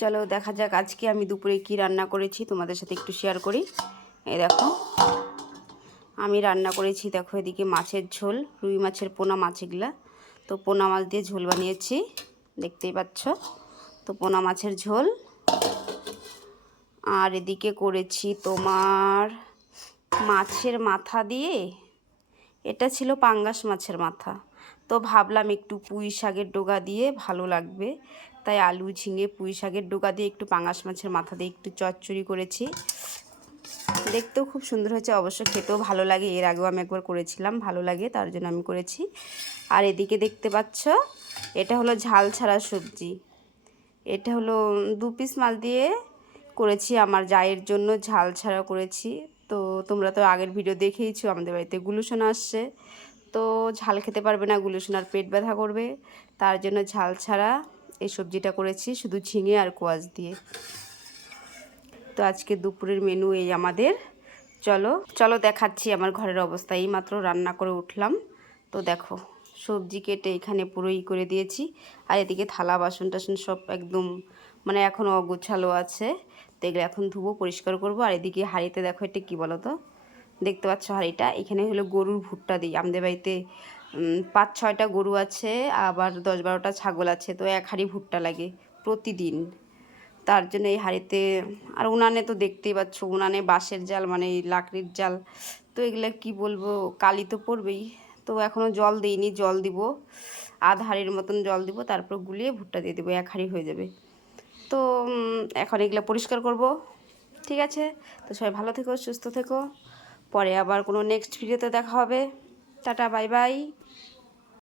চলো দেখা যাক আজকে আমি দুপুরে কি রান্না করেছি, তোমাদের সাথে একটু শেয়ার করি। এই দেখো আমি রান্না করেছি, দেখো এদিকে মাছের ঝোল, রুই মাছের পোনা মাছ এগুলা। তো পোনা মাছ দিয়ে ঝোল বানিয়েছি, দেখতেই পাচ্ছ। তো পোনা মাছের ঝোল। আর এদিকে করেছি তোমার মাছের মাথা দিয়ে, এটা ছিল পাঙ্গাস মাছের মাথা। তো ভাবলাম একটু পুঁই শাকের ডগা দিয়ে ভালো লাগবে, তাই আলু ঝিঙে পুঁই শাকের ডগা দিয়ে একটু পাঙ্গাস মাছের মাথা দিয়ে একটু চচ্চড়ি করেছি। দেখতেও খুব সুন্দর হয়েছে, অবশ্য খেতেও ভালো লাগে। এর আগেও আমি একবার করেছিলাম, ভালো লাগে, তার জন্য আমি করেছি। আর এদিকে দেখতে পাচ্ছ এটা হলো ঝাল ছাড়া সবজি। এটা হলো 2 পিস মাছ দিয়ে করেছি, আমার জায়ের জন্য ঝাল ছাড়া করেছি। তো তোমরা তো আগের ভিডিও দেখেইছো, আমাদের বাড়িতে গুলুসোনা আসছে, তো ঝাল খেতে পারবে না, গুলুসোনার পেট ব্যথা করবে, তার জন্য ঝাল ছাড়া এই সবজিটা করেছি, শুধু ঝিঙে আর কোয়াশ দিয়ে। তো আজকে দুপুরের মেনু এই আমাদের। চলো চলো দেখাচ্ছি আমার ঘরের অবস্থা। এই মাত্র রান্না করে উঠলাম। তো দেখো সবজি কেটে এখানে পুরো করে দিয়েছি। আর এদিকে থালা বাসন টাসন সব একদম মানে এখনও অগোছালো আছে, তো এগুলো এখন ধুবো, পরিষ্কার করব। আর এদিকে হাঁড়িতে দেখো এটা কী বলো তো, দেখতে পাচ্ছ হাঁড়িটা, এখানে হলো গরুর ভুট্টা দিই। আমাদের বাড়িতে 5-6টা গরু আছে, আবার 10-12টা ছাগল আছে, তো এক হাঁড়ি ভুট্টা লাগে প্রতিদিন, তার জন্য এই হাঁড়িতে। আর উনানে তো দেখতেই পাচ্ছ, উনানে বাঁশের জাল মানে লাকড়ির জাল, তো এগুলো কি বলবো, কালি তো পড়বেই। তো এখনও জল দিইনি, জল দিব, আধ হাঁড়ির মতন জল দিব, তারপর গুলিয়ে ভুট্টা দিয়ে দেবো, এক হাঁড়ি হয়ে যাবে। তো এখন এগুলো পরিষ্কার করব। ঠিক আছে, তো সবাই ভালো থেকো, সুস্থ থেকো, পরে আবার কোনো নেক্সট ভিডিওতে দেখা হবে। Tata, bye bye.